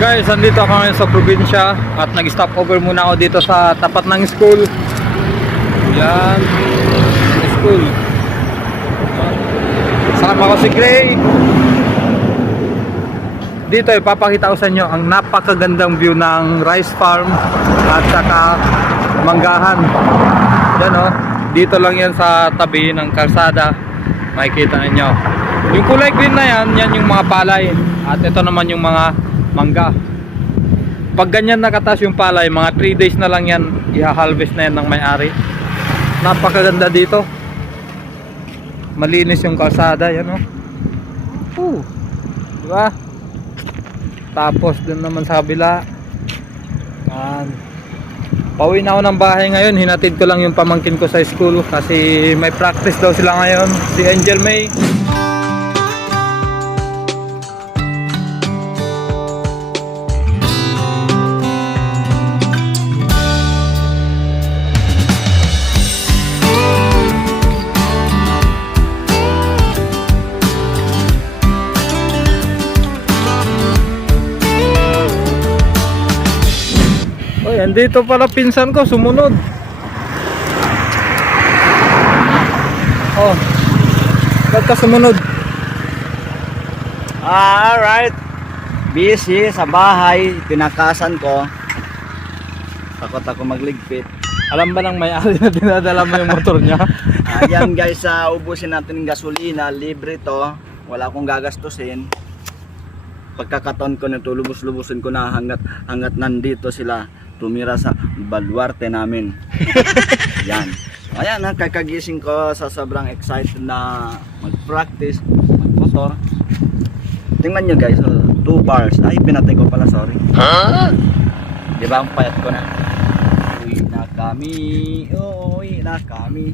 Guys, andito ako ngayon sa probinsya at nag-stop over muna ako dito sa tapat ng school. Yan, school. Sama ko si Gray. Dito ipapakita ko sa inyo ang napakagandang view ng rice farm at saka manggahan. Yan o, dito lang yan sa tabi ng kalsada. Makikita ninyo. Yung kulay green na yan, yan yung mga palay. At ito naman yung mga mangga. Pag ganyan nakataas yung palay, mga 3 days na lang yan, i-harvest na yan ng may-ari. Napakaganda dito. Malinis yung kalsada, yan o. Diba? Tapos dun naman sa kabila. Yan. Pauwi na ako ng bahay ngayon. Hinatid ko lang yung pamangkin ko sa school kasi may practice daw sila ngayon. Si Angel May. Andito pala pinsan ko, sumunod. Oh, ba't ka sumunod? Alright, busy sa bahay, pinakasan ko. Takot ako magligpit. Alam ba ng may-ari na dinadala mo yung motor niya? Ayan guys, ubusin natin ng gasolina, libre to. Wala akong gagastusin. Pagkakataon ko na to, lubos-lubusin ko na hanggat nandito sila. Tumira sa baluarte namin. Yan. Ayan, kakagising ko sa sobrang excited na mag-practice, mag-motor. Tingnan nyo guys, 2 bars. Ay, pinatay ko pala, sorry. Huh? Diba ang payat ko na? Uwi na kami. Uwi na kami.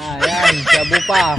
Ayan, sabo pa.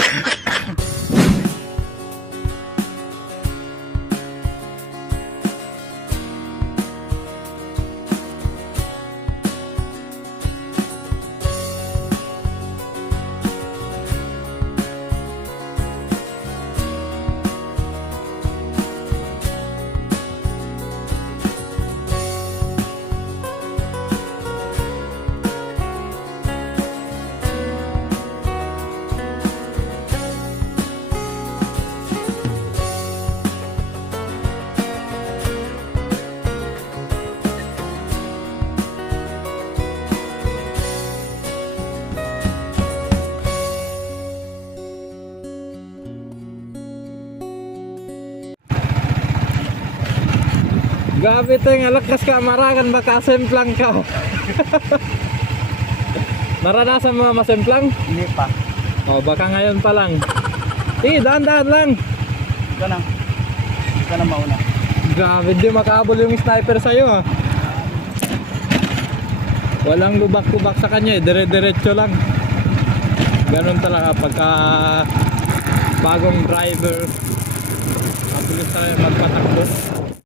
Gabi teng, alakas ka, maragan baka semplang ka. Naranasan mo masemplang? Hindi pa. O baka ngayon pa lang. Daan-daan lang. Ikaw na. Ikaw na mauna. Grabe, di makahabol yung sniper sa'yo ha. Walang lubak-lubak sa kanya dire-diretso lang. Ganun talaga pagka bagong driver. Mabilis tayo magpatakbo.